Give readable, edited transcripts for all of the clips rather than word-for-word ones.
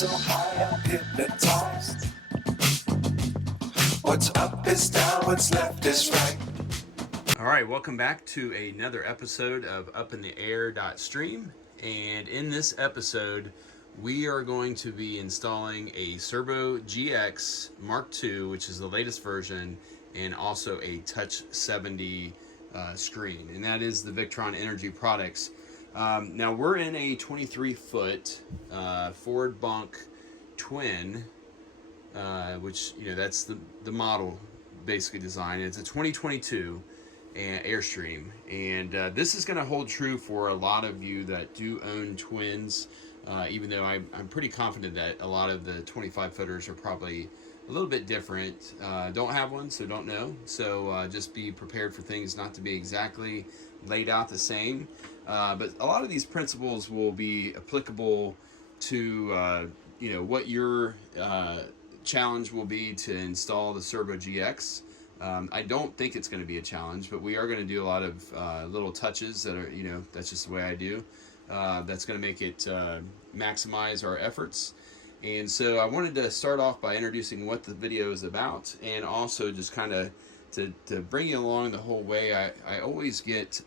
so high I'm hypnotized. What's up is down, what's left is right. All right, welcome back to another episode of Up in the Air.stream. And in this episode, we are going to be installing a Cerbo GX Mark II, which is the latest version, and also a Touch 70 screen. And that is the Victron Energy products. Now we're in a 23-foot Ford bunk twin, which, you know, that's the model basically design. It's a 2022 and Airstream, and this is going to hold true for a lot of you that do own twins, even though I'm pretty confident that a lot of the 25 footers are probably a little bit different. Don't have one, so don't know, so just be prepared for things not to be exactly laid out the same, but a lot of these principles will be applicable to you know, what your challenge will be to install the Cerbo GX. I don't think it's going to be a challenge, but we are going to do a lot of little touches that are, you know, that's just the way I do. That's going to make it maximize our efforts. And so I wanted to start off by introducing what the video is about, and also just kind of to bring you along the whole way. I always get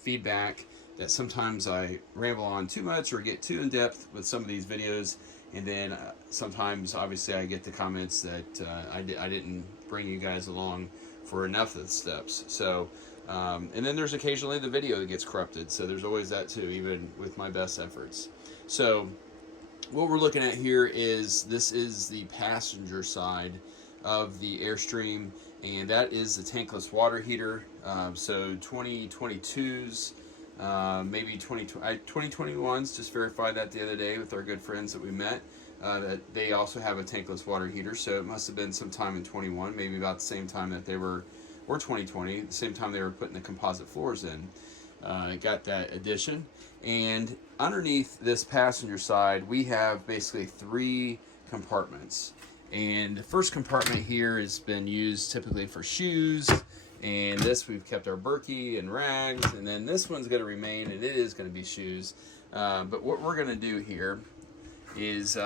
feedback that sometimes I ramble on too much or get too in depth with some of these videos. And then sometimes, obviously, I get the comments that I didn't bring you guys along for enough of the steps. So, and then there's occasionally the video that gets corrupted. So there's always that too, even with my best efforts. So what we're looking at here is, this is the passenger side of the Airstream, and that is the tankless water heater. So 2022s. Maybe 2021s, just verified that the other day with our good friends that we met, that they also have a tankless water heater. So it must have been sometime in 21, maybe about the same time that they were, or 2020, the same time they were putting the composite floors in. Got that addition. And underneath this passenger side, we have basically 3 compartments. And the first compartment here has been used typically for shoes, and this we've kept our Berkey and rags, and then this one's going to remain, and it is going to be shoes. But what we're going to do here is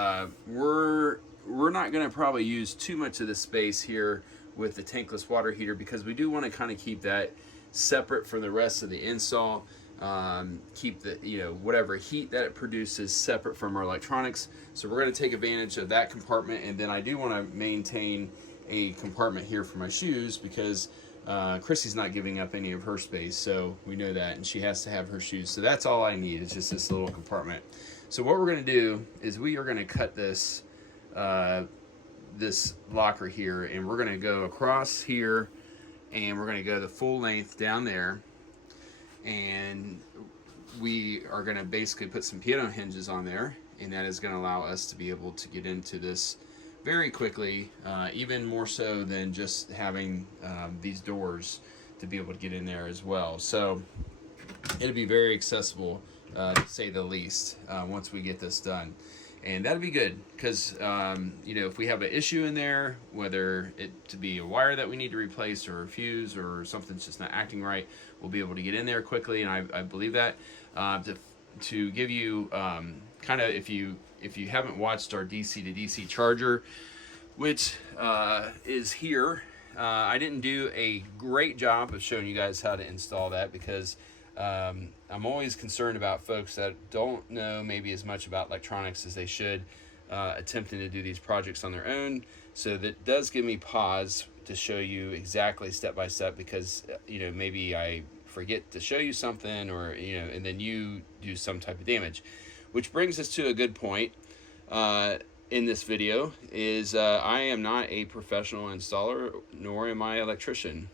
we're not going to probably use too much of the space here with the tankless water heater, because we do want to kind of keep that separate from the rest of the install. Keep the, you know, whatever heat that it produces separate from our electronics. So we're going to take advantage of that compartment, and then I do want to maintain a compartment here for my shoes, because Chrissy's not giving up any of her space, so we know that, and she has to have her shoes. So that's all I need, is just this little compartment. So what we're going to do is we are going to cut this this locker here, and we're going to go across here, and we're going to go the full length down there, and we are going to basically put some piano hinges on there, and that is going to allow us to be able to get into this very quickly, even more so than just having these doors to be able to get in there as well. So it'll be very accessible, to say the least, once we get this done. And that'll be good, because you know, if we have an issue in there, whether it to be a wire that we need to replace, or a fuse, or something's just not acting right, we'll be able to get in there quickly. And I believe that to give you kind of, if you haven't watched our DC to DC charger, which is here, I didn't do a great job of showing you guys how to install that, because I'm always concerned about folks that don't know maybe as much about electronics as they should, attempting to do these projects on their own. So that does give me pause to show you exactly step by step, because you know, maybe I forget to show you something, or you know, and then you do some type of damage. Which brings us to a good point in this video, is I am not a professional installer, nor am I an electrician.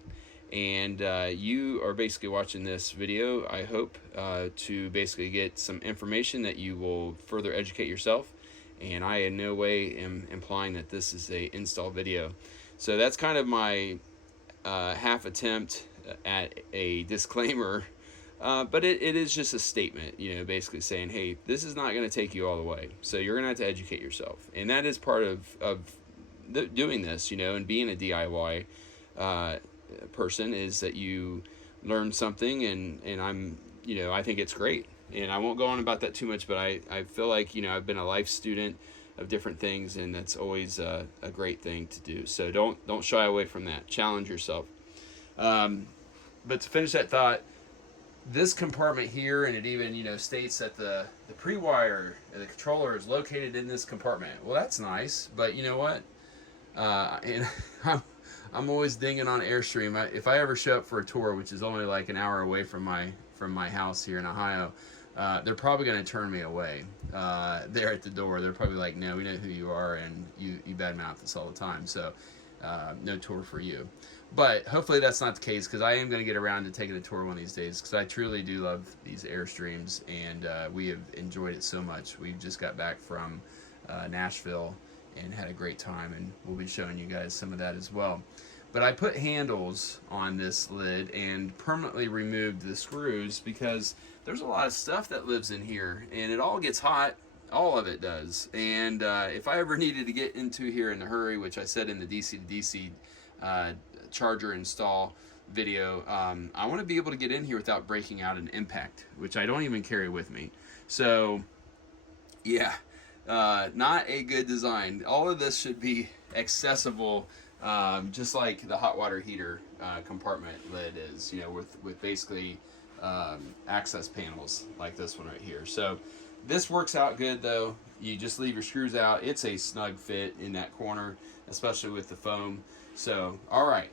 And you are basically watching this video, I hope, to basically get some information that you will further educate yourself. And I in no way am implying that this is a install video. So that's kind of my half attempt at a disclaimer. But it is just a statement, you know, basically saying, hey, this is not going to take you all the way. So you're going to have to educate yourself. And that is part of doing this, you know, and being a DIY person, is that you learn something, and I'm, you know, I think it's great. And I won't go on about that too much, but I feel like, you know, I've been a life student different things, and that's always a great thing to do. So don't shy away from that. Challenge yourself. But to finish that thought, this compartment here, and it even states that the pre-wire, the controller, is located in this compartment. Well, that's nice, but you know what? And I'm always dinging on Airstream. If I ever show up for a tour, which is only like an hour away from my house here in Ohio, they're probably going to turn me away. There at the door, they're probably like, "No, we know who you are, and you badmouth us all the time, so no tour for you." But hopefully that's not the case, because I am going to get around to taking a tour one of these days, because I truly do love these Airstreams, and we have enjoyed it so much. We just got back from Nashville and had a great time, and we'll be showing you guys some of that as well. But I put handles on this lid and permanently removed the screws, because there's a lot of stuff that lives in here, and it all gets hot. All of it does. And if I ever needed to get into here in a hurry, which I said in the DC to DC charger install video, I want to be able to get in here without breaking out an impact, which I don't even carry with me. So yeah, not a good design. All of this should be accessible, just like the hot water heater compartment lid is, with basically access panels like this one right here. So this works out good though. You just leave your screws out. It's a snug fit in that corner, especially with the foam. So all right,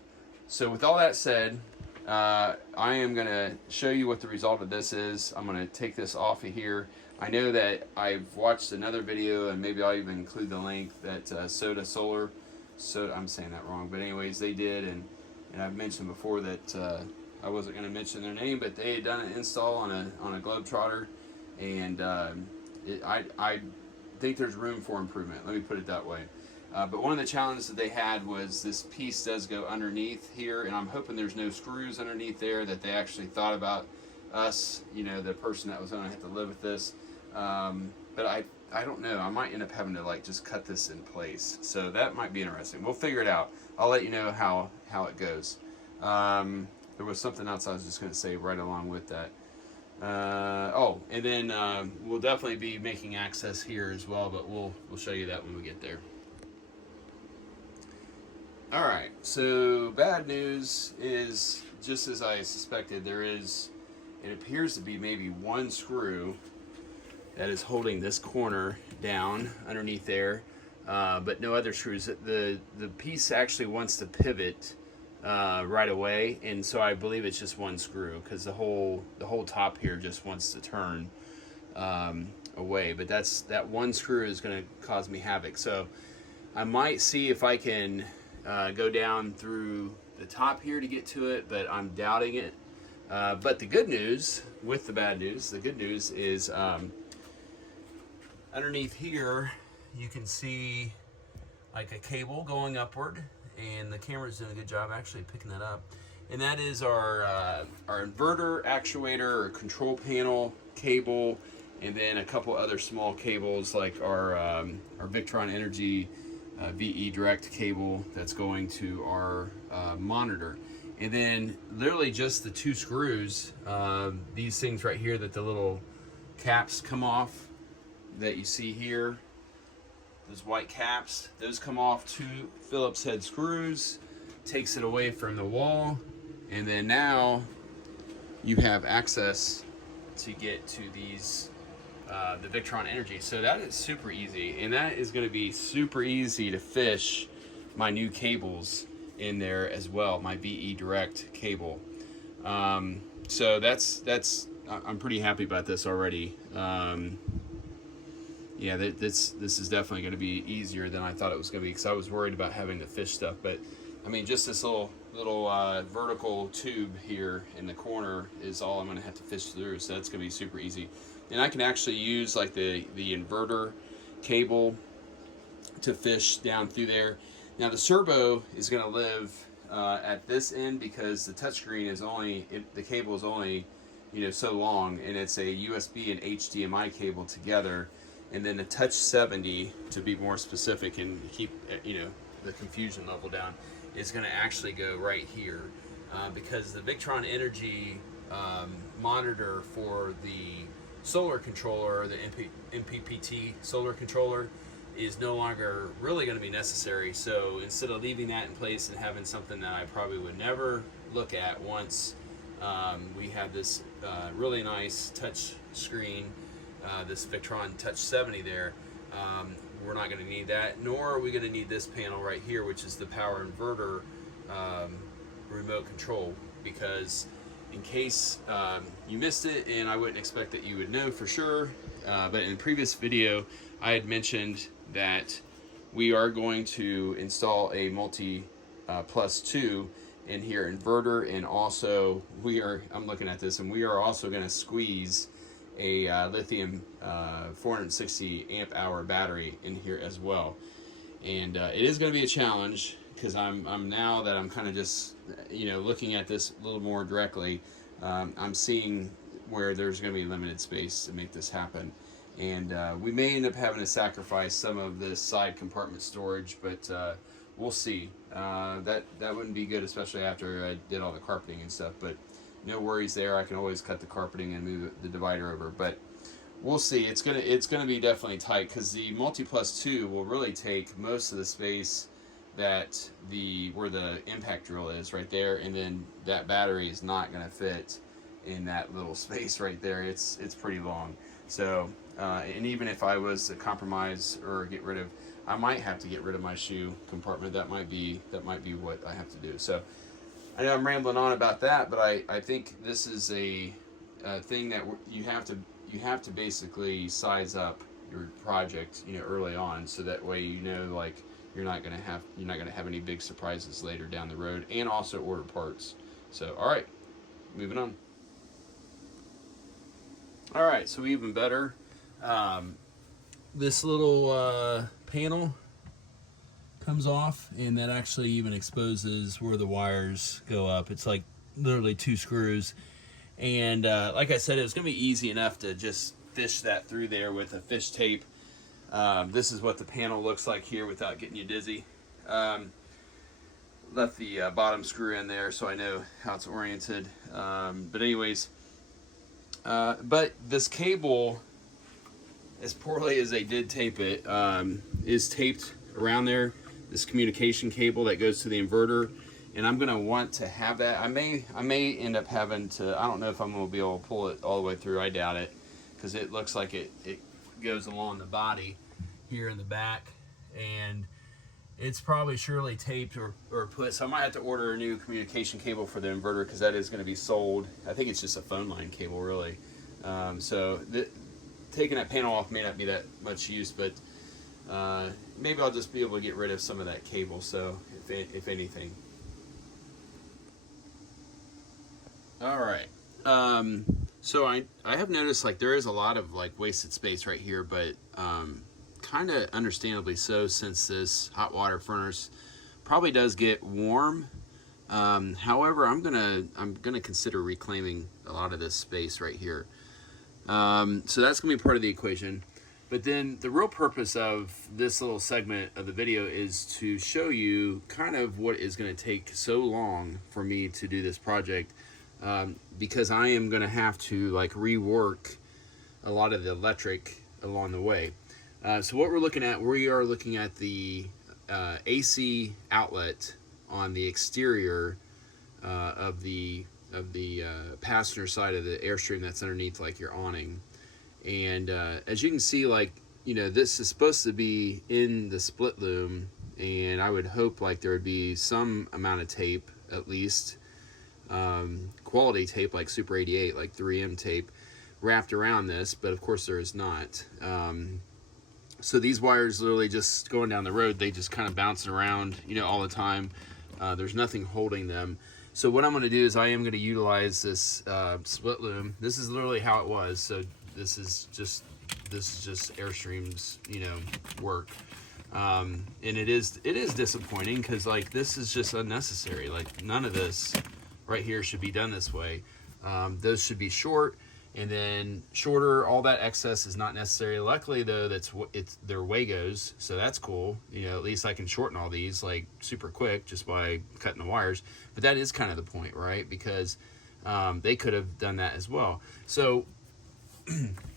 so with all that said, I am going to show you what the result of this is. I'm going to take this off of here. I know that I've watched another video, and maybe I'll even include the link, that Soda Solar, I'm saying that wrong, but anyways, they did, and I've mentioned before that I wasn't going to mention their name, but they had done an install on a Globetrotter, and I think there's room for improvement. Let me put it that way. But one of the challenges that they had was this piece does go underneath here, and I'm hoping there's no screws underneath there, that they actually thought about us, the person that was going to have to live with this. But I don't know. I might end up having to just cut this in place. So that might be interesting. We'll figure it out. I'll let you know how it goes. There was something else I was just going to say right along with that. And then we'll definitely be making access here as well, but we'll show you that when we get there. All right, so bad news is, just as I suspected, it appears to be maybe one screw that is holding this corner down underneath there, but no other screws. The piece actually wants to pivot right away, and so I believe it's just one screw, because the whole top here just wants to turn away. But that one screw is going to cause me havoc. So I might see if I can go down through the top here to get to it, but I'm doubting it. But the good news with the bad news, the good news is underneath here you can see like a cable going upward, and the camera's doing a good job actually picking that up. And that is our inverter actuator or control panel cable, and then a couple other small cables like our Victron Energy VE direct cable that's going to our monitor. And then literally just the two screws, these things right here that the little caps come off that you see here, those white caps, those come off, two Phillips head screws, takes it away from the wall, and then now you have access to get to these the Victron Energy. So that is super easy, and that is going to be super easy to fish my new cables in there as well, my VE direct cable. So that's I'm pretty happy about this already. Yeah, this is definitely going to be easier than I thought it was going to be, because I was worried about having to fish stuff. But I mean, just this little vertical tube here in the corner is all I'm going to have to fish through, so that's going to be super easy. And I can actually use like the inverter cable to fish down through there. Now the Cerbo is going to live at this end, because the touchscreen is the cable is only so long, and it's a USB and HDMI cable together. And then the Touch 70, to be more specific and keep the confusion level down, is going to actually go right here, because the Victron Energy monitor for the solar controller, the MPPT solar controller, is no longer really going to be necessary. So instead of leaving that in place and having something that I probably would never look at once, we have this really nice touch screen, this Victron Touch 70 there. We're not going to need that, nor are we going to need this panel right here, which is the power inverter remote control, because in case you missed it, and I wouldn't expect that you would know for sure, but in the previous video I had mentioned that we are going to install a Multiplus II in here, inverter, and also I'm looking at this, and we are also going to squeeze a lithium 460 amp hour battery in here as well. And it is going to be a challenge, because I'm now that I'm kind of just looking at this a little more directly, I'm seeing where there's going to be limited space to make this happen, and we may end up having to sacrifice some of this side compartment storage, but we'll see. That wouldn't be good, especially after I did all the carpeting and stuff, but no worries there. I can always cut the carpeting and move the divider over, but we'll see. It's gonna be definitely tight, because the Multiplus II will really take most of the space that where the impact drill is right there, and then that battery is not going to fit in that little space right there. It's pretty long. So and even if I was to compromise or get rid of, I might have to get rid of my shoe compartment. That might be what I have to do. So I know I'm rambling on about that, but I think this is a thing that you have to basically size up your project early on, so that way like you're not gonna have any big surprises later down the road, and also order parts. So all right, moving on. All right, so even better, this little panel comes off, and that actually even exposes where the wires go up. It's like literally 2 screws, and like I said, it's gonna be easy enough to just fish that through there with a fish tape. This is what the panel looks like here without getting you dizzy. Left the bottom screw in there so I know how it's oriented. But anyways, but this cable, as poorly as they did tape it, is taped around there. This communication cable that goes to the inverter, and I'm gonna want to have that. I may end up having to. I don't know if I'm gonna be able to pull it all the way through. I doubt it, because it looks like it goes along the body here in the back, and it's probably surely taped or put, so I might have to order a new communication cable for the inverter, because that is going to be sold. I think it's just a phone line cable, really. So taking that panel off may not be that much use, but maybe I'll just be able to get rid of some of that cable, so if anything. All right. So I have noticed, like, there is a lot of like wasted space right here, but kind of understandably so, since this hot water furnace probably does get warm. However, I'm gonna consider reclaiming a lot of this space right here. So that's gonna be part of the equation. But then the real purpose of this little segment of the video is to show you kind of what is going to take so long for me to do this project, because I am going to have to like rework a lot of the electric along the way. So what we are looking at the AC outlet on the exterior of the passenger side of the Airstream that's underneath like your awning. And as you can see, like, this is supposed to be in the split loom, and I would hope like there would be some amount of tape, at least quality tape like Super 88, like 3M tape, wrapped around this, but of course there is not. So these wires literally just going down the road, they just kind of bouncing around, all the time. There's nothing holding them. So what I'm going to do is I am going to utilize this split loom. This is literally how it was. So this is just Airstream's work, and it is disappointing, because like this is just unnecessary. Like none of this right here should be done this way. Those should be short, and then shorter. All that excess is not necessary. Luckily though, they're Wagos, so that's cool. At least I can shorten all these like super quick just by cutting the wires. But that is kind of the point, right? Because they could have done that as well. So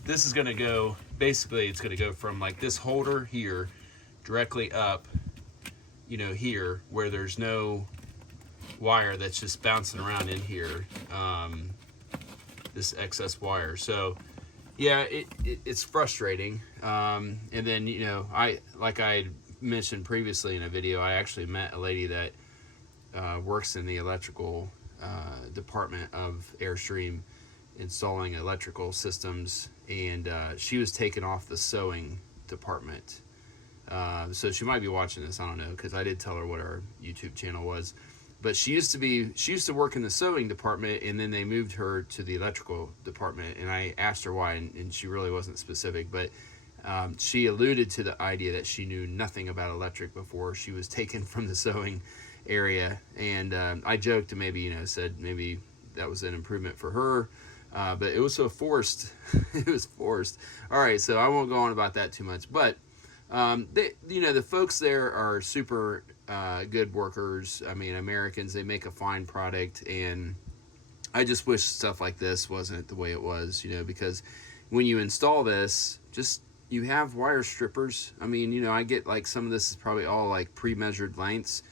this is going to go, basically it's going to go from like this holder here directly up, you know, here where there's no wire that's just bouncing around in here, this excess wire. So yeah, it's frustrating. And then, you know, like I mentioned previously in a video, I actually met a lady that works in the electrical department of Airstream, installing electrical systems, and she was taken off the sewing department. So she might be watching this, I don't know, because I did tell her what our YouTube channel was. But she used to work in the sewing department, and then they moved her to the electrical department. And I asked her why, and she really wasn't specific, but she alluded to the idea that she knew nothing about electric before she was taken from the sewing area. And I joked and maybe, you know, said maybe that was an improvement for her, but it was so forced. It was forced. All right, so I won't go on about that too much, but they, you know, the folks there are super good workers. I mean, Americans, they make a fine product, and I just wish stuff like this wasn't the way it was, you know, because when you install this, just, you have wire strippers. I mean, you know, I get like some of this is probably all like pre-measured lengths,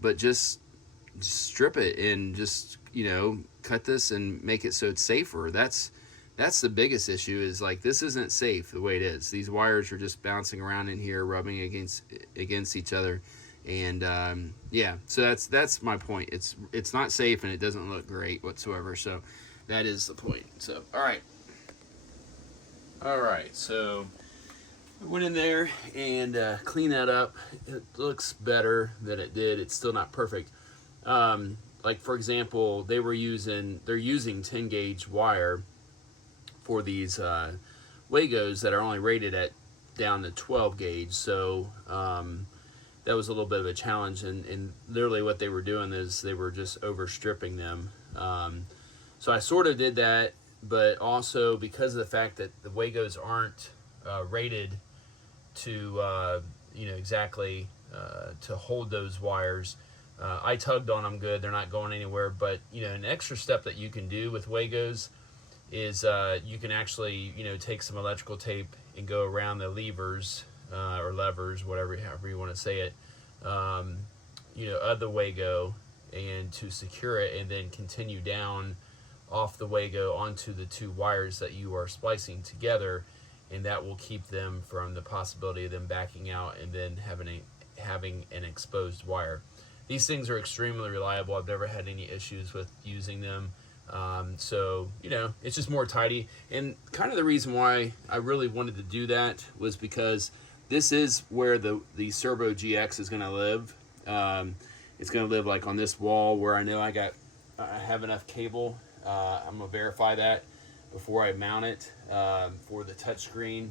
but just strip it and just, you know, cut this and make it so it's safer. That's the biggest issue, is like, this isn't safe the way it is. These wires are just bouncing around in here, rubbing against each other. And yeah, so that's my point. It's not safe, and it doesn't look great whatsoever. So that is the point. So all right, so I went in there and cleaned that up. It looks better than it did. It's still not perfect. Like for example, they're using 10 gauge wire for these Wagos that are only rated at down to 12 gauge. So that was a little bit of a challenge, and literally what they were doing is they were just overstripping them. So I sort of did that, but also because of the fact that the Wagos aren't rated to you know, exactly to hold those wires, I tugged on them good. They're not going anywhere. But you know, an extra step that you can do with Wagos is you can actually, you know, take some electrical tape and go around the levers or levers, however you want to say it, you know, of the Wago, and to secure it, and then continue down off the Wago onto the two wires that you are splicing together, and that will keep them from the possibility of them backing out and then having an exposed wire. These things are extremely reliable. I've never had any issues with using them. So, you know, it's just more tidy. And kind of the reason why I really wanted to do that was because this is where the Cerbo GX is going to live. It's going to live like on this wall where I know I have enough cable. I'm going to verify that before I mount it for the touchscreen.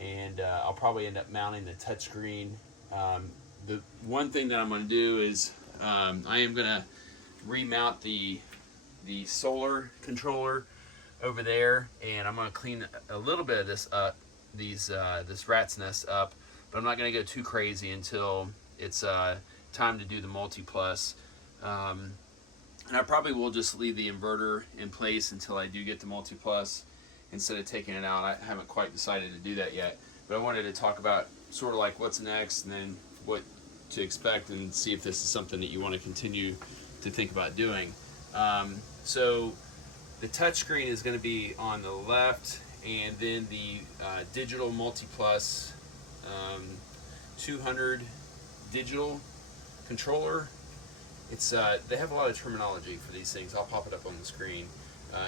And I'll probably end up mounting the touchscreen. The one thing that I'm going to do is I am going to remount the solar controller over there, and I'm going to clean a little bit of this up, this rat's nest up, but I'm not going to go too crazy until it's time to do the Multiplus. And I probably will just leave the inverter in place until I do get the Multiplus instead of taking it out. I haven't quite decided to do that yet, but I wanted to talk about sort of like what's next, and then what to expect, and see if this is something that you want to continue to think about doing. So the touchscreen is going to be on the left, and then the digital Multiplus 200 digital controller. It's they have a lot of terminology for these things. I'll pop it up on the screen.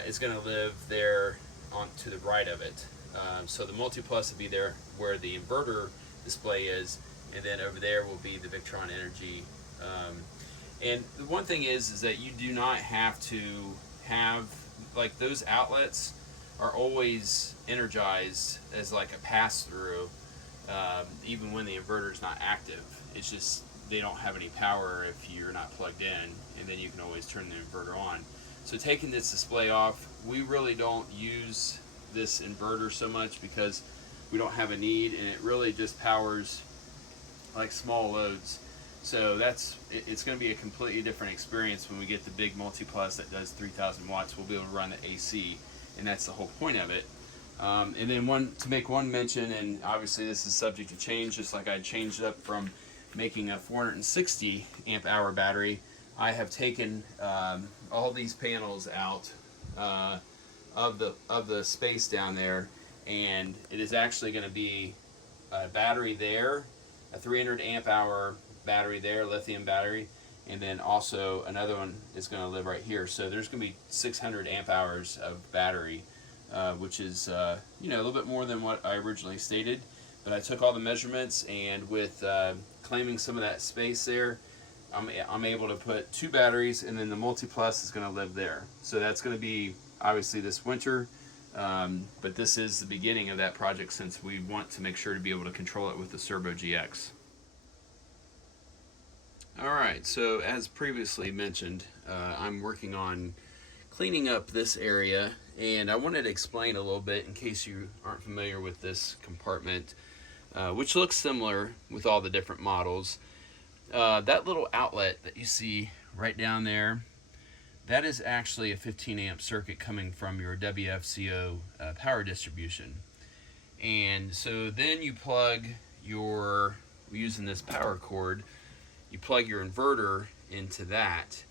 It's going to live there on to the right of it. So the Multiplus will be there where the inverter display is, and then over there will be the Victron Energy. And the one thing is that you do not have to have, like, those outlets are always energized as like a pass-through, even when the inverter is not active. It's just they don't have any power if you're not plugged in, and then you can always turn the inverter on. So taking this display off, we really don't use this inverter so much because we don't have a need, and it really just powers like small loads. So it's going to be a completely different experience when we get the big Multiplus that does 3,000 watts. We'll be able to run the AC, and that's the whole point of it. And then to make one mention, and obviously this is subject to change, just like I changed up from making a 460 amp hour battery. I have taken all these panels out of the space down there, and it is actually going to be a battery there, a 300 amp hour battery there, lithium battery, and then also another one is going to live right here. So there's going to be 600 amp hours of battery, which is a little bit more than what I originally stated. But I took all the measurements, and with claiming some of that space there, I'm able to put 2 batteries, and then the Multiplus is going to live there. So that's going to be obviously this winter, but this is the beginning of that project, since we want to make sure to be able to control it with the Cerbo GX. Alright, so as previously mentioned, I'm working on cleaning up this area, and I wanted to explain a little bit in case you aren't familiar with this compartment, which looks similar with all the different models. That little outlet that you see right down there, that is actually a 15 amp circuit coming from your WFCO power distribution. And so then you plug using this power cord, you plug your inverter into that,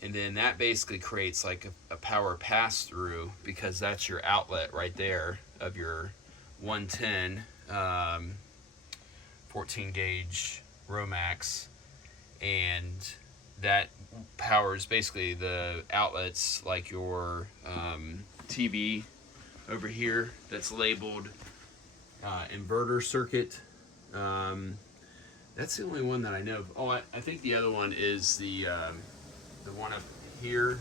and then that basically creates like a power pass through, because that's your outlet right there of your 110 14 gauge Romax, and that powers basically the outlets like your TV over here that's labeled inverter circuit. That's the only one that I know of. Oh, I think the other one is the one up here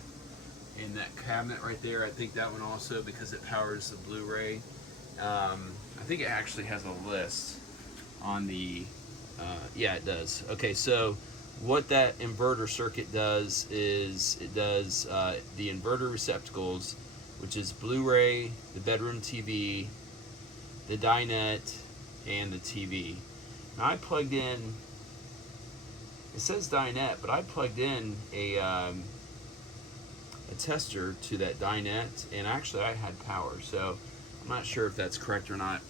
in that cabinet right there. I think that one also, because it powers the Blu-ray. I think it actually has a list on the yeah, it does. Okay, so what that inverter circuit does is it does the inverter receptacles, which is Blu-ray, the bedroom TV, the dinette, and the TV. Now I plugged in, it says dinette, but I plugged in a tester to that dinette, and actually I had power, so I'm not sure if that's correct or not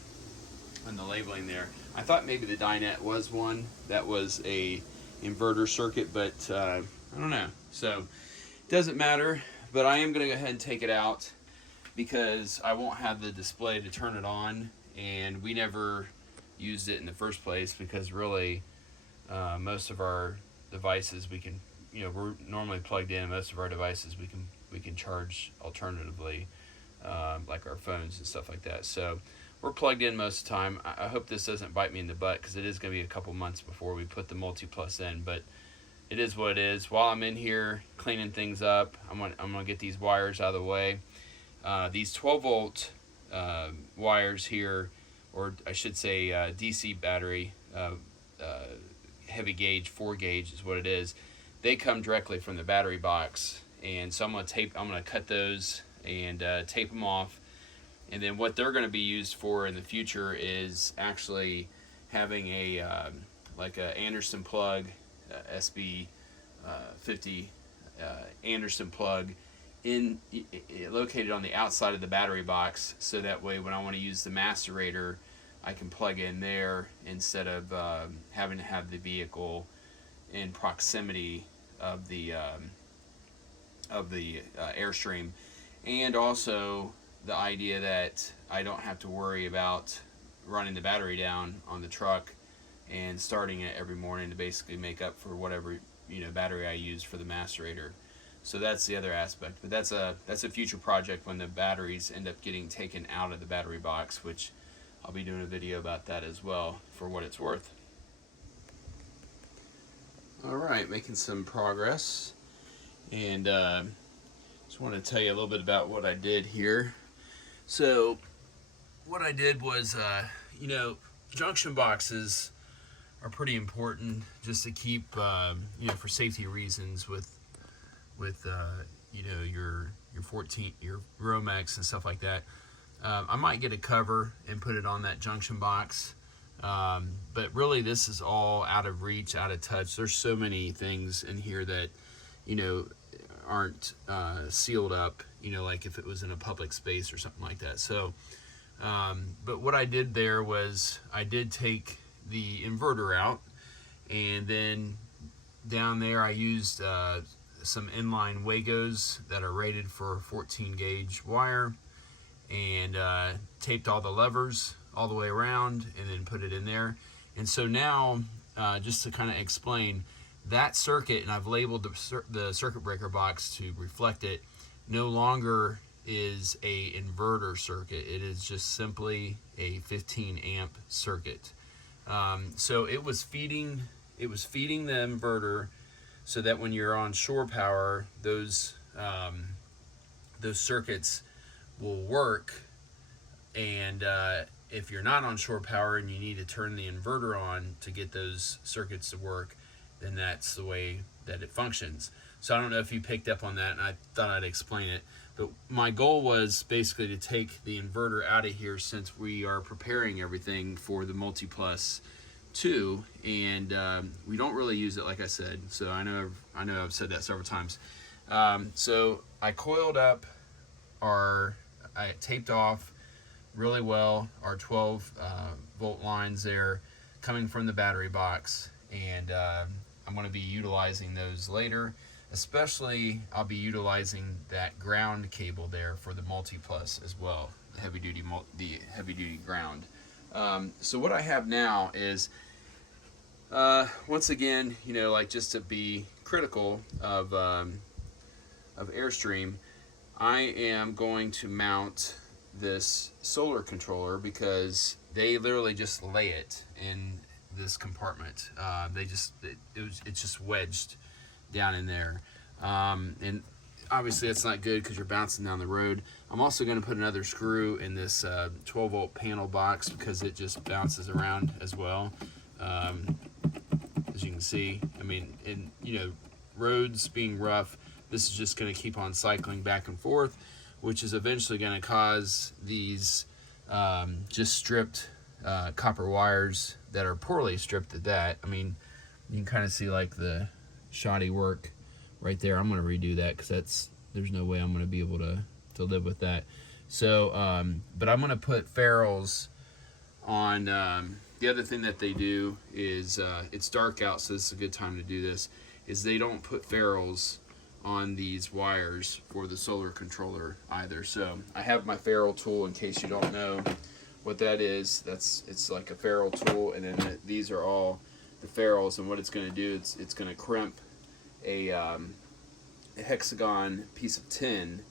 on the labeling there. I thought maybe the dinette was one that was a inverter circuit, but I don't know. So it doesn't matter, but I am going to go ahead and take it out because I won't have the display to turn it on, and we never used it in the first place, because really most of our devices we can, we're normally plugged in, and most of our devices we can charge alternatively, like our phones and stuff like that. So we're plugged in most of the time. I hope this doesn't bite me in the butt, because it is going to be a couple months before we put the Multiplus in, but it is what it is. While I'm in here cleaning things up, I'm gonna get these wires out of the way. These 12 volt wires here, or I should say DC battery, heavy gauge, 4 gauge is what it is. They come directly from the battery box, and so I'm gonna cut those and tape them off. And then what they're going to be used for in the future is actually having a like a Anderson plug, SB50 Anderson plug located on the outside of the battery box, so that way when I want to use the macerator, I can plug in there instead of having to have the vehicle in proximity of the Airstream. And also the idea that I don't have to worry about running the battery down on the truck and starting it every morning to basically make up for whatever battery I use for the macerator. So that's the other aspect, but that's a future project when the batteries end up getting taken out of the battery box, which I'll be doing a video about that as well, for what it's worth. Alright, making some progress, and just want to tell you a little bit about what I did here. So what I did was, junction boxes are pretty important just to keep, for safety reasons with your Romex and stuff like that. I might get a cover and put it on that junction box, but really this is all out of reach, out of touch. There's so many things in here that aren't sealed up, like if it was in a public space or something like that. So But what I did there was I did take the inverter out, and then down there I used some inline Wagos that are rated for 14 gauge wire, and taped all the levers all the way around and then put it in there. And so now, just to kind of explain that circuit, and I've labeled the circuit breaker box to reflect it, no longer is a inverter circuit. It is just simply a 15 amp circuit. So it was feeding the inverter so that when you're on shore power, those circuits will work. And if you're not on shore power and you need to turn the inverter on to get those circuits to work, then that's the way that it functions. So I don't know if you picked up on that, and I thought I'd explain it. But my goal was basically to take the inverter out of here, since we are preparing everything for the Multiplus II, and we don't really use it, like I said. So I know I've said that several times. So I coiled up I taped off really well our 12 volt lines there coming from the battery box, and I'm going to be utilizing those later. Especially, I'll be utilizing that ground cable there for the Multiplus as well, the heavy duty ground. So what I have now is, once again, like, just to be critical of Airstream, I am going to mount this solar controller, because they literally just lay it in this compartment. It's just wedged down in there, and obviously that's not good because you're bouncing down the road. I'm also going to put another screw in this 12 volt panel box, because it just bounces around as well. As you can see, I mean, roads being rough, this is just going to keep on cycling back and forth, which is eventually going to cause these just stripped copper wires that are poorly stripped at that. I mean, you can kind of see like the shoddy work right there. I'm going to redo that, because there's no way I'm going to be able to live with that. So but I'm going to put ferrules on. The other thing that they do is, it's dark out, so this is a good time to do this, is they don't put ferrules on these wires for the solar controller either. So I have my ferrule tool, in case you don't know what that is. It's like a ferrule tool, and then these are all the ferrules, and what it's going to do, it's going to crimp a hexagon piece of tin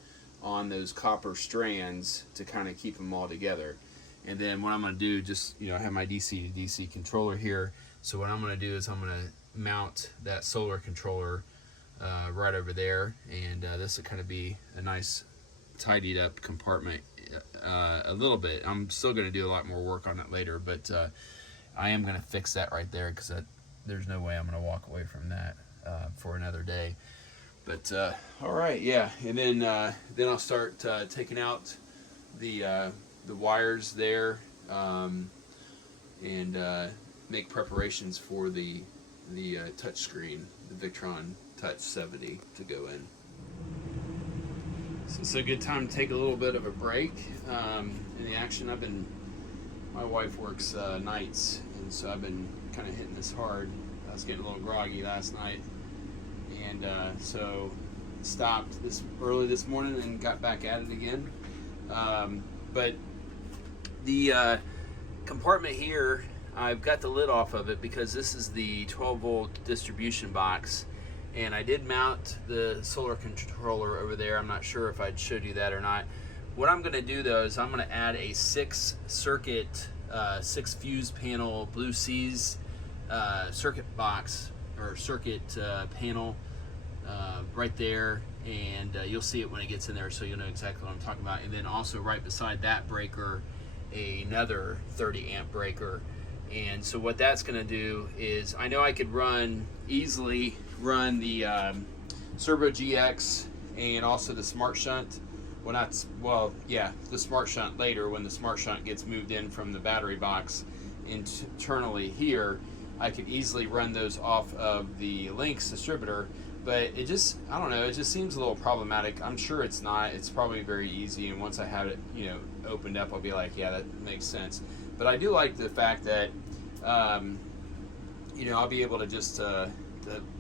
on those copper strands to kind of keep them all together. And then what I'm going to do, just, I have my DC to DC controller here, so what I'm going to do is I'm going to mount that solar controller right over there, and this will kind of be a nice tidied up compartment a little bit. I'm still going to do a lot more work on it later, but I am going to fix that right there, because there's no way I'm going to walk away from that for another day. But all right, yeah, and then I'll start taking out the wires there, and make preparations for the touch screen, the Victron Touch 70, to go in. So it's a good time to take a little bit of a break in the action. My wife works nights, and so I've been kind of hitting this hard. I was getting a little groggy last night, and so stopped early this morning and got back at it again. But the compartment here, I've got the lid off of it, because this is the 12 volt distribution box, and I did mount the solar controller over there. I'm not sure if I'd showed you that or not. What I'm going to do though is I'm going to add a 6 fuse panel Blue Seas circuit box, or circuit panel right there, and you'll see it when it gets in there, so you'll know exactly what I'm talking about. And then also right beside that breaker, another 30 amp breaker. And so what that's going to do is, I know I could easily run the Cerbo GX and also the Smart Shunt. The Smart Shunt later, when the Smart Shunt gets moved in from the battery box internally here. I could easily run those off of the Lynx distributor, but it just, I don't know, it just seems a little problematic. I'm sure it's not. It's probably very easy, and once I have it, you know, opened up, I'll be like, yeah, that makes sense. But I do like the fact that, you know, I'll be able to just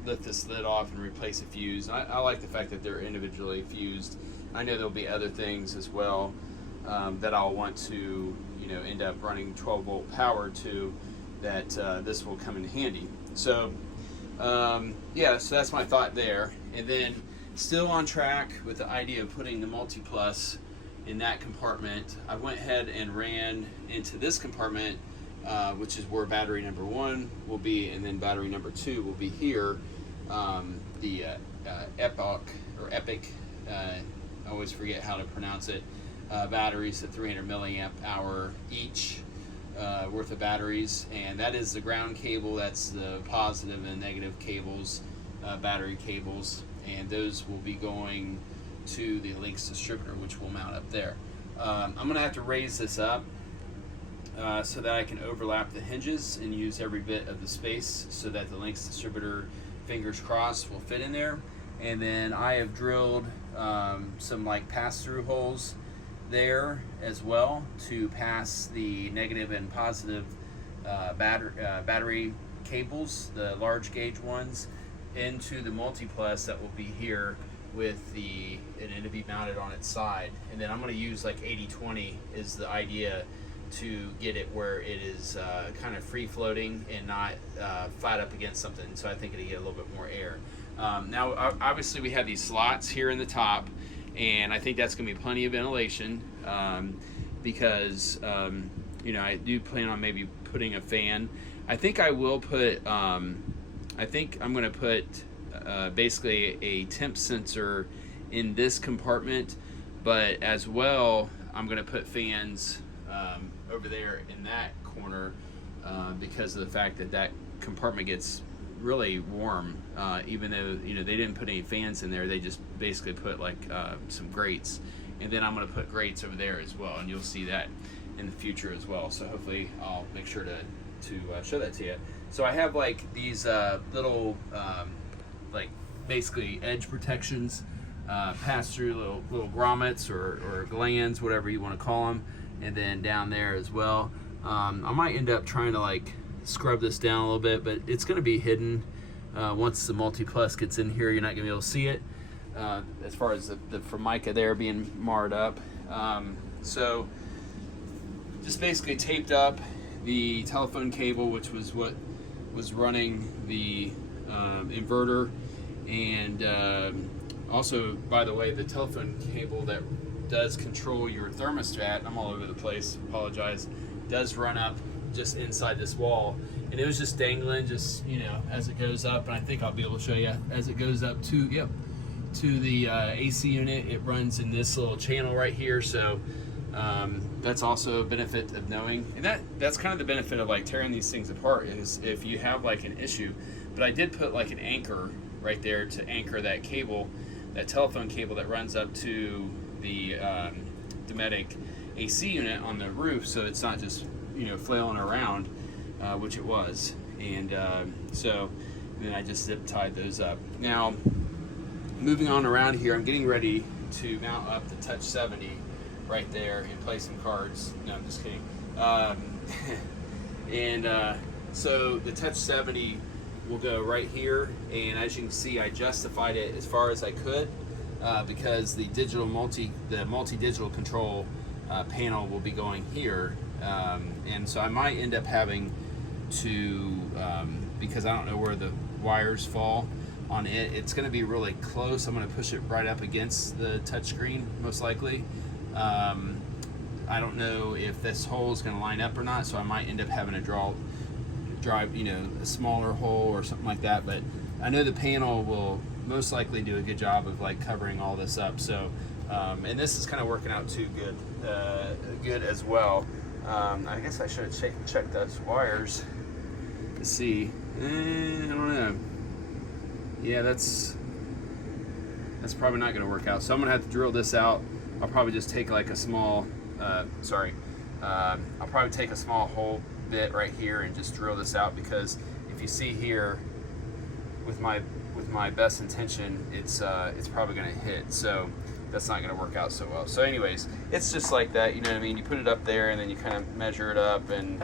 lift this lid off and replace a fuse. I like the fact that they're individually fused. I know there'll be other things as well that I'll want to, you know, end up running 12-volt power to, that this will come in handy. So yeah, so that's my thought there. And then still on track with the idea of putting the Multiplus in that compartment. I went ahead and ran into this compartment, which is where battery number 1 will be, and then battery number 2 will be here. The Epic, I always forget how to pronounce it, batteries at 300 milliamp hour each worth of batteries, and that is the ground cable. That's the positive and negative cables, battery cables, and those will be going to the links distributor, which will mount up there. I'm going to have to raise this up so that I can overlap the hinges and use every bit of the space so that the links distributor, fingers crossed, will fit in there. And then I have drilled some like pass-through holes there as well to pass the negative and positive battery cables, the large gauge ones, into the Multiplus that will be here with the, and it'll be mounted on its side. And then I'm going to use like 80-20 is the idea, to get it where it is kind of free floating and not flat up against something. So I think it'll get a little bit more air. Now obviously we have these slots here in the top, and I think that's going to be plenty of ventilation because you know, I do plan on maybe putting a fan. I think I will put I think I'm going to put basically a temp sensor in this compartment, but as well I'm going to put fans over there in that corner because of the fact that that compartment gets really warm, even though, you know, they didn't put any fans in there. They just basically put like some grates, and then I'm going to put grates over there as well, and you'll see that in the future as well. So hopefully I'll make sure to show that to you. So I have like these little like basically edge protections, pass through little grommets or glands, whatever you want to call them, and then down there as well. I might end up trying to like scrub this down a little bit, but it's going to be hidden. Once the Multiplus gets in here, you're not going to be able to see it as far as the Formica there being marred up. So just basically taped up the telephone cable, which was what was running the inverter, and also, by the way, the telephone cable that does control your thermostat, I'm all over the place, apologize, does run up just inside this wall, and it was just dangling, just, you know, as it goes up. And I think I'll be able to show you as it goes up to the AC unit. It runs in this little channel right here, so that's also a benefit of knowing. And that's kind of the benefit of like tearing these things apart, is if you have like an issue. But I did put like an anchor right there to anchor that cable, that telephone cable that runs up to the Dometic AC unit on the roof, so it's not just, you know, flailing around, which it was. And so then I just zip tied those up. Now moving on around here, I'm getting ready to mount up the Touch 70 right there and play some cards. No, I'm just kidding. And so the Touch 70 will go right here, and as you can see, I justified it as far as I could because the multi-digital control panel will be going here, and so I might end up having to, because I don't know where the wires fall on it, it's going to be really close. I'm going to push it right up against the touchscreen, most likely. I don't know if this hole is going to line up or not, so I might end up having to drive, you know, a smaller hole or something like that. But I know the panel will most likely do a good job of like covering all this up. So, and this is kind of working out too good as well. I guess I should have checked those wires to see. I don't know. Yeah, that's probably not going to work out. So I'm going to have to drill this out. I'll probably just take like a small, I'll probably take a small hole bit right here and just drill this out, because if you see here, with my best intention, it's probably going to hit. So that's not going to work out so well. So anyways, it's just like that, you know what I mean? You put it up there and then you kind of measure it up, and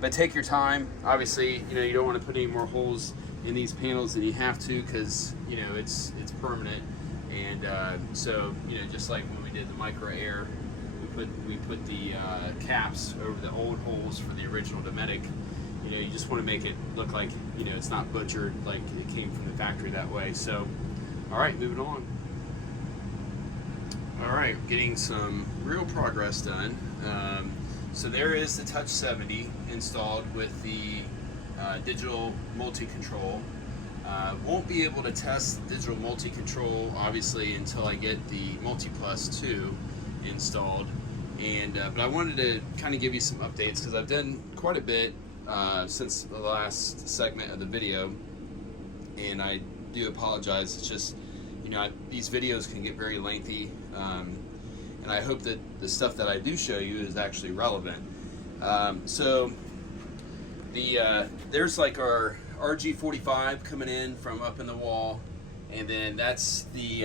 but take your time. Obviously, you know, you don't want to put any more holes in these panels than you have to, because you know it's permanent. And so, you know, just like when we did the micro air, we put the caps over the old holes for the original Dometic. You know, you just want to make it look like, you know, it's not butchered, like it came from the factory that way. So, all right, moving on. All right, getting some real progress done. So there is the Touch 70 installed with the digital multi-control. Won't be able to test the digital multi-control obviously until I get the Multiplus II installed. And but I wanted to kind of give you some updates, because I've done quite a bit since the last segment of the video, and I do apologize. It's just, you know, these videos can get very lengthy, and I hope that the stuff that I do show you is actually relevant. So there's like our RG45 coming in from up in the wall, and then that's the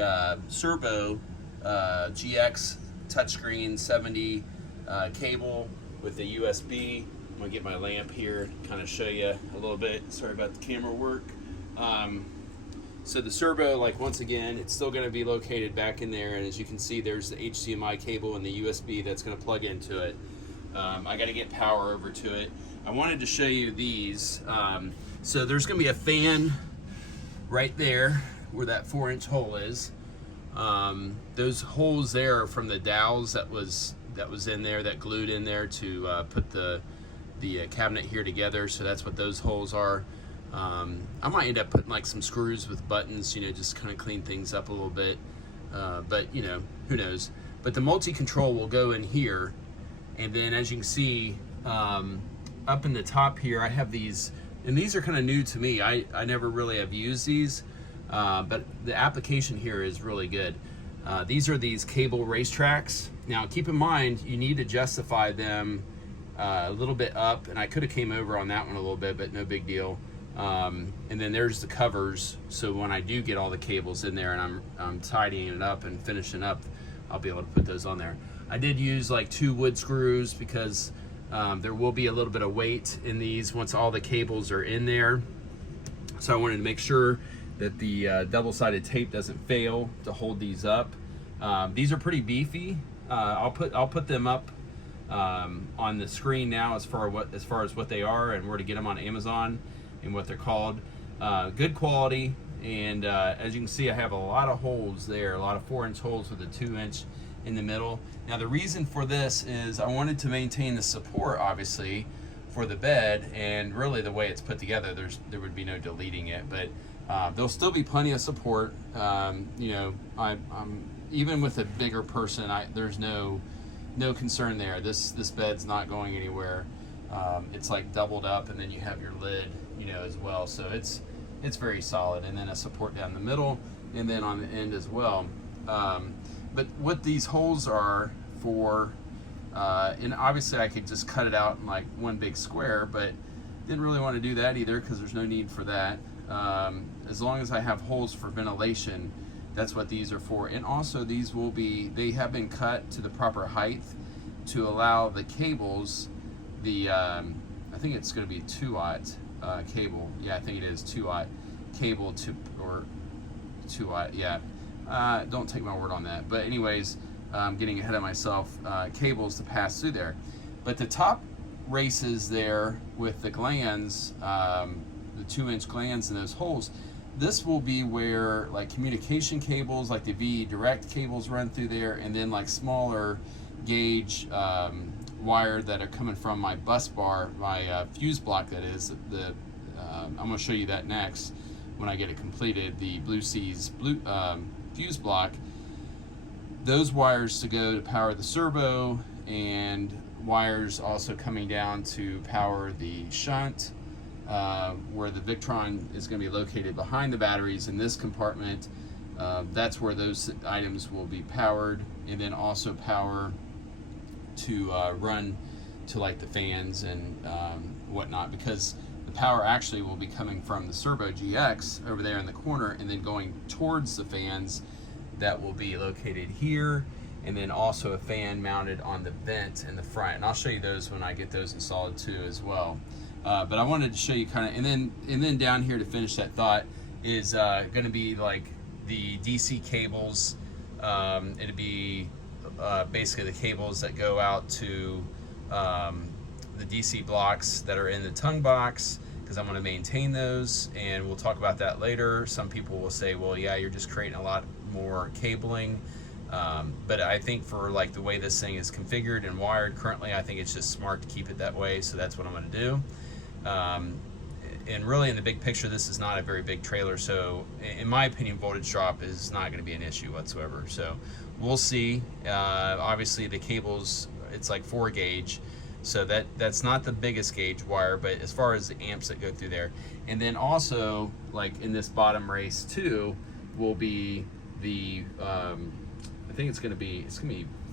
Cerbo GX touchscreen 70 cable with the USB. I'm gonna get my lamp here, kind of show you a little bit. Sorry about the camera work. So the Cerbo, like, once again, it's still gonna be located back in there, and as you can see, there's the HDMI cable and the USB that's gonna plug into it. I gotta get power over to it. I wanted to show you these. So there's gonna be a fan right there where that 4-inch hole is. Those holes there are from the dowels that was in there, that glued in there to put the cabinet here together. So that's what those holes are. I might end up putting like some screws with buttons, you know, just kind of clean things up a little bit. But you know, who knows? But the multi-control will go in here, and then as you can see, up in the top here, I have these, and these are kind of new to me. I never really have used these, but the application here is really good. These are these cable racetracks. Now keep in mind, you need to justify them a little bit up, and I could have came over on that one a little bit, but no big deal. And then there's the covers, so when I do get all the cables in there and I'm tidying it up and finishing up, I'll be able to put those on there. I did use like 2 wood screws, because there will be a little bit of weight in these once all the cables are in there. So I wanted to make sure that the double-sided tape doesn't fail to hold these up. These are pretty beefy. I'll put them up on the screen now as far as what they are and where to get them on Amazon and what they're called. Good quality, and as you can see, I have a lot of holes there, a lot of 4-inch holes with a 2-inch in the middle. Now the reason for this is I wanted to maintain the support, obviously, for the bed, and really the way it's put together, there would be no deleting it, but there'll still be plenty of support. You know, I'm even with a bigger person, there's no concern there. This bed's not going anywhere. It's like doubled up, and then you have your lid, you know, as well. So it's very solid, and then a support down the middle, and then on the end as well. But what these holes are for, and obviously I could just cut it out in like one big square, but didn't really want to do that either, because there's no need for that. As long as I have holes for ventilation, that's what these are for. And also these they have been cut to the proper height to allow the cables, I think it's going to be 2-aught cable. Yeah, I think it is 2-aught cable or 2-aught, yeah. Don't take my word on that. But anyways, I'm getting ahead of myself. Cables to pass through there. But the top races there with the glands, the 2-inch glands in those holes, this will be where like communication cables, like the VE direct cables run through there, and then like smaller gauge wire that are coming from my bus bar, my fuse block, that is. I'm going to show you that next when I get it completed, the Blue Seas fuse block. Those wires to go to power the Cerbo, and wires also coming down to power the shunt, where the Victron is going to be located behind the batteries in this compartment. That's where those items will be powered, and then also power to run to like the fans and whatnot, because the power actually will be coming from the Cerbo GX over there in the corner, and then going towards the fans that will be located here, and then also a fan mounted on the vent in the front. And I'll show you those when I get those installed too as well. But I wanted to show you kind of, and then down here to finish that thought is going to be like the DC cables. It'll be basically the cables that go out to the DC blocks that are in the tongue box, because I'm going to maintain those, and we'll talk about that later. Some people will say, well, yeah, you're just creating a lot more cabling, but I think for like the way this thing is configured and wired currently, I think it's just smart to keep it that way, so that's what I'm going to do. And really in the big picture, this is not a very big trailer, so in my opinion, voltage drop is not going to be an issue whatsoever. So we'll see. Obviously the cables, it's like 4 gauge, so that's not the biggest gauge wire, but as far as the amps that go through there. And then also, like in this bottom race too, will be the I think it's gonna be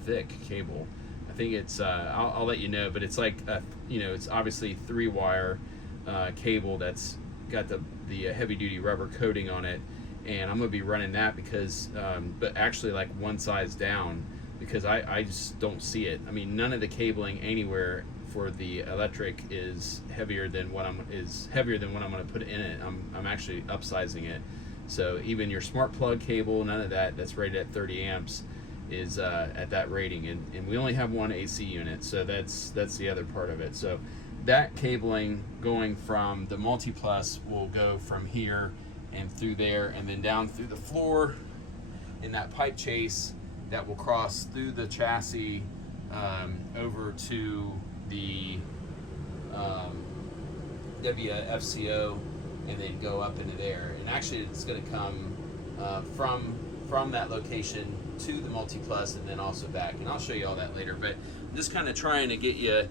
thick cable. I think it's I'll let you know, but it's like you know, it's obviously 3-wire cable that's got the heavy duty rubber coating on it, and I'm gonna be running that because but actually like one size down, because I just don't see it. I mean, none of the cabling anywhere for the electric is heavier than what I'm going to put in it. I'm actually upsizing it. So even your smart plug cable, none of that's rated at 30 amps is at that rating, and we only have one AC unit, so that's the other part of it. So that cabling going from the Multiplus will go from here and through there, and then down through the floor in that pipe chase that will cross through the chassis over to the WFCO, and then go up into there. And actually it's going to come from that location to the Multiplus and then also back, and I'll show you all that later. But I'm just kind of trying to get you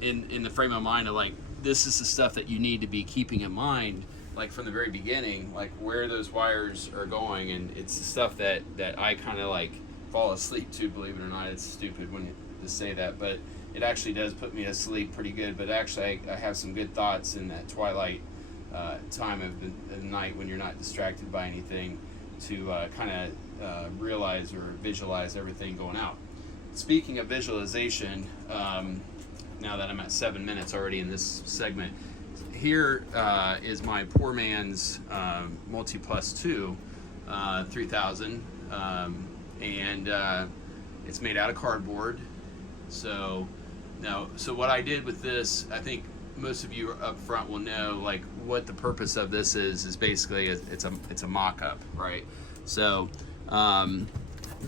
in the frame of mind of like, this is the stuff that you need to be keeping in mind, like from the very beginning, like where those wires are going. And it's the stuff that I kind of like fall asleep to, believe it or not. It's stupid when to say that, but it actually does put me to sleep pretty good. But actually I have some good thoughts in that twilight time of the night when you're not distracted by anything, to kind of realize or visualize everything going out. Speaking of visualization, now that I'm at 7 minutes already in this segment, here is my poor man's Multiplus II 3000, and it's made out of cardboard. So what I did with this, I think most of you up front will know, like what the purpose of this is basically it's a mock-up, right? So I'm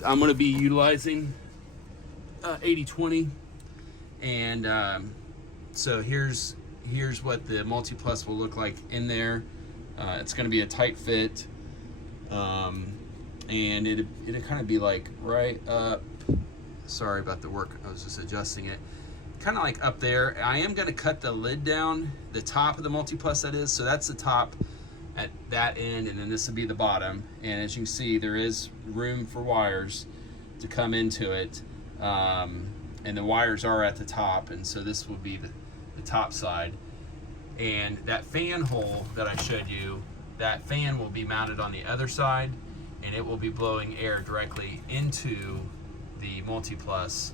going to be utilizing 80/20, and so here's what the Multiplus will look like in there. It's going to be a tight fit, and it'll kind of be like right up. Sorry about the work, I was just adjusting it. Kind of like up there. I am going to cut the lid down, the top of the Multiplus that is. So that's the top at that end, and then this will be the bottom. And as you can see, there is room for wires to come into it, and the wires are at the top, and so this will be the top side. And that fan hole that I showed you, that fan will be mounted on the other side, and it will be blowing air directly into the Multiplus.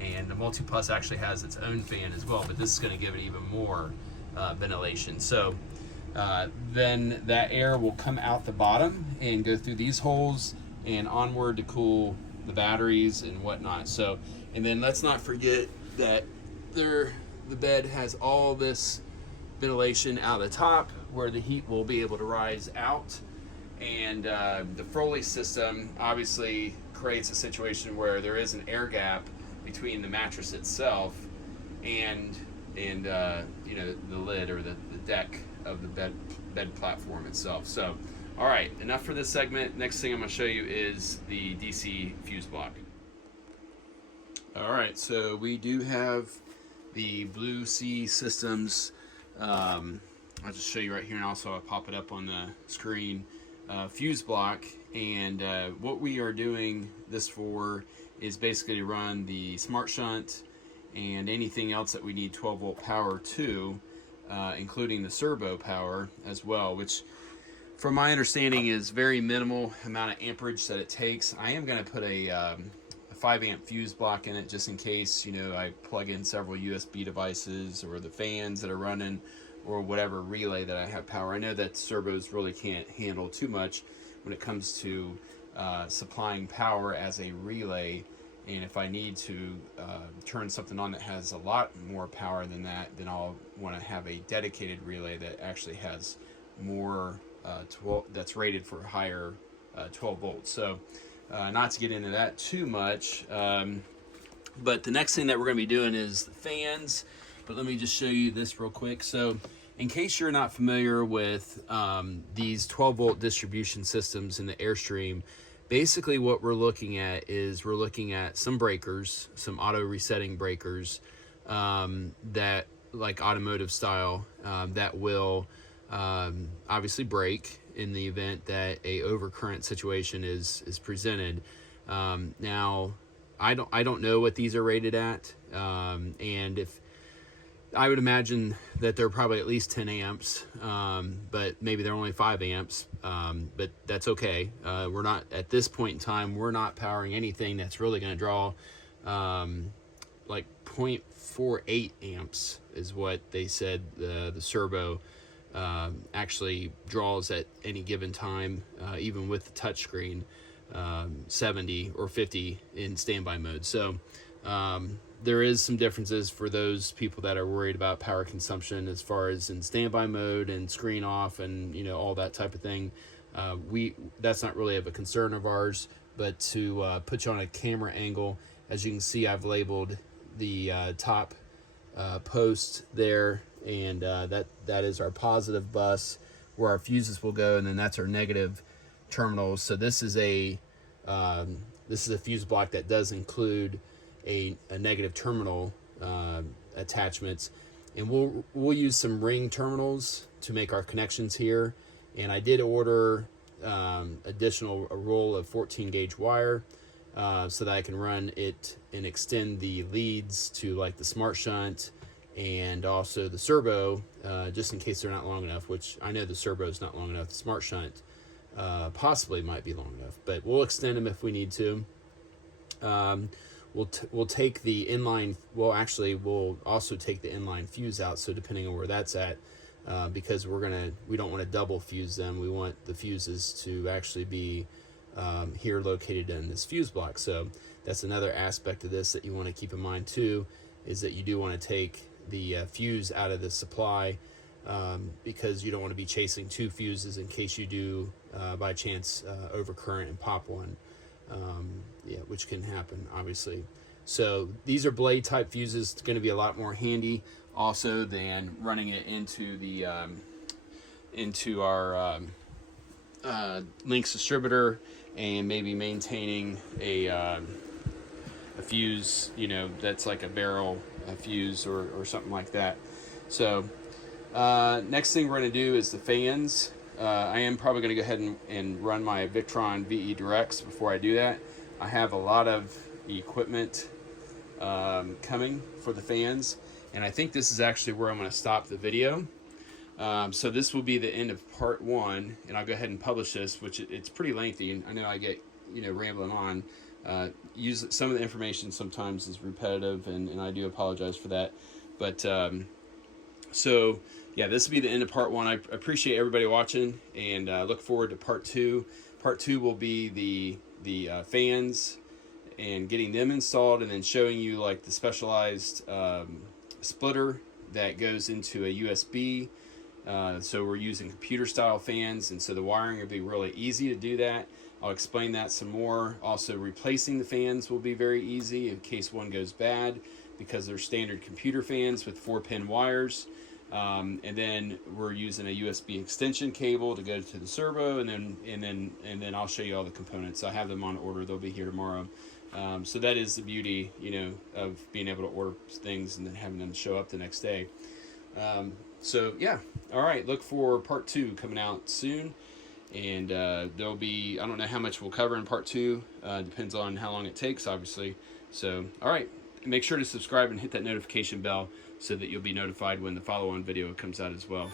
And the Multiplus actually has its own fan as well, but this is going to give it even more ventilation. So then that air will come out the bottom and go through these holes and onward to cool the batteries and whatnot. So, and then let's not forget that the bed has all this ventilation out the top where the heat will be able to rise out. And the Foley system obviously creates a situation where there is an air gap between the mattress itself and you know, the lid or the deck of the bed platform itself. So, all right, enough for this segment. Next thing I'm going to show you is the DC fuse block. All right, so we do have the Blue Sea Systems. I'll just show you right here, and also I'll pop it up on the screen. Fuse block, and what we are doing this for is basically to run the smart shunt and anything else that we need 12 volt power to. including the servo power as well, which from my understanding is very minimal amount of amperage that it takes. I am going to put a 5 amp fuse block in it just in case, you know, I plug in several USB devices or the fans that are running or whatever relay that I have power. I know that servos really can't handle too much when it comes to supplying power as a relay, and if I need to turn something on that has a lot more power than that, then I'll want to have a dedicated relay that actually has more 12, that's rated for higher 12 volts. So not to get into that too much, but the next thing that we're going to be doing is the fans. But let me just show you this real quick. So in case you're not familiar with these 12 volt distribution systems in the Airstream, basically what we're looking at is we're looking at some breakers, some auto resetting breakers that, like automotive style, that will obviously break in the event that a overcurrent situation is presented. Now I don't know what these are rated at, and if I would imagine that they're probably at least 10 amps, but maybe they're only 5 amps, but that's okay. We're not, at this point in time, we're not powering anything that's really going to draw like 0.48 amps is what they said the servo actually draws at any given time, even with the touchscreen, 70 or 50 in standby mode. So there is some differences for those people that are worried about power consumption as far as in standby mode and screen off and, you know, all that type of thing. That's not really of a concern of ours, but to put you on a camera angle, as you can see, I've labeled the top post there, and that is our positive bus where our fuses will go, and then that's our negative terminals. So this is a fuse block that does include a negative terminal attachments, and we'll use some ring terminals to make our connections here. And I did order a roll of 14 gauge wire so that I can run it and extend the leads to like the smart shunt and also the servo, just in case they're not long enough, which I know the servo is not long enough. The smart shunt possibly might be long enough, but we'll extend them if we need to. We'll take the inline, we'll also take the inline fuse out, so depending on where that's at, because we don't want to double fuse them. We want the fuses to actually be here located in this fuse block. So that's another aspect of this that you want to keep in mind too, is that you do want to take the fuse out of the supply, because you don't want to be chasing two fuses in case you do by chance overcurrent and pop one. Which can happen, obviously. So these are blade type fuses. It's going to be a lot more handy also than running it into the into our links distributor and maybe maintaining a fuse, you know, that's like a barrel fuse or something like that. So next thing we're going to do is the fans. I am probably going to go ahead and run my Victron VE Directs before I do that. I have a lot of equipment coming for the fans, and I think this is actually where I'm going to stop the video. So this will be the end of part 1, and I'll go ahead and publish this, which it's pretty lengthy. I know I get, you know, rambling on. Some of the information sometimes is repetitive, and I do apologize for that. But so yeah, this will be the end of part 1. I appreciate everybody watching, and look forward to part 2. Part 2 will be the fans and getting them installed, and then showing you like the specialized splitter that goes into a USB. So we're using computer style fans, and so the wiring will be really easy to do that. I'll explain that some more. Also, replacing the fans will be very easy in case one goes bad, because they're standard computer fans with 4-pin wires. And then we're using a USB extension cable to go to the servo, and then I'll show you all the components. I have them on order; they'll be here tomorrow. So that is the beauty, you know, of being able to order things and then having them show up the next day. So yeah, all right. Look for part 2 coming out soon, and there'll be, I don't know how much we'll cover in part 2. Depends on how long it takes, obviously. So all right, make sure to subscribe and hit that notification bell so that you'll be notified when the follow-on video comes out as well.